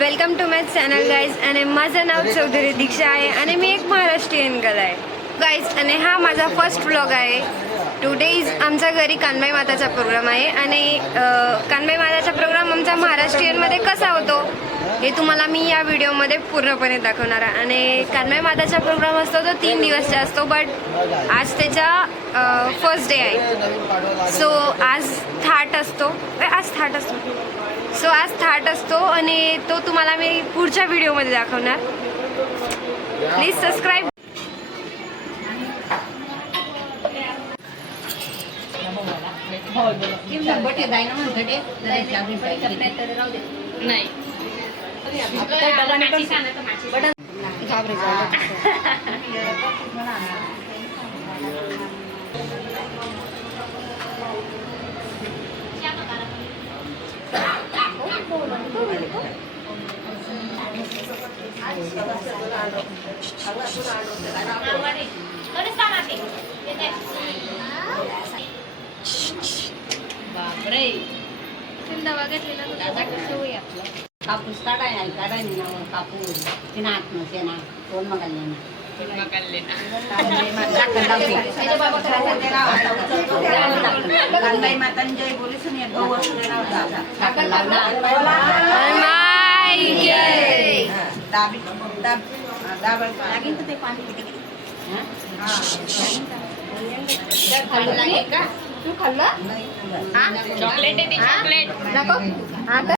Welcome to my channel guys. आणि माझं नाव चौधरी दीक्षा आहे आणि मी एक महाराष्ट्रीयन गर्ल आहे गाईज. आणि हा माझा फर्स्ट व्लॉग आहे. टुडे इज आमच्या घरी कानबाई माताचा प्रोग्राम आहे. आणि कानबाई माताचा प्रोग्राम आमचा महाराष्ट्रीयनमध्ये कसा होतो हे तुम्हाला मी या व्हिडिओमध्ये पूर्णपणे दाखवणार आहे. आणि कानबाई माताचा प्रोग्राम असतो तो 3 दिवसचा असतो, बट आज त्याचा फर्स्ट डे आहे. सो आज थाट असतो. आज थाट असतो आणि तो तुम्हाला मी पुढच्या व्हिडिओमध्ये दाखवणार. Please subscribe. बापरे कापूस काढाय कापूस कोण मातांजय बोलीस ते पाणी तू खाल्लं? चॉकलेट आहे, चॉकलेट नको. हा तर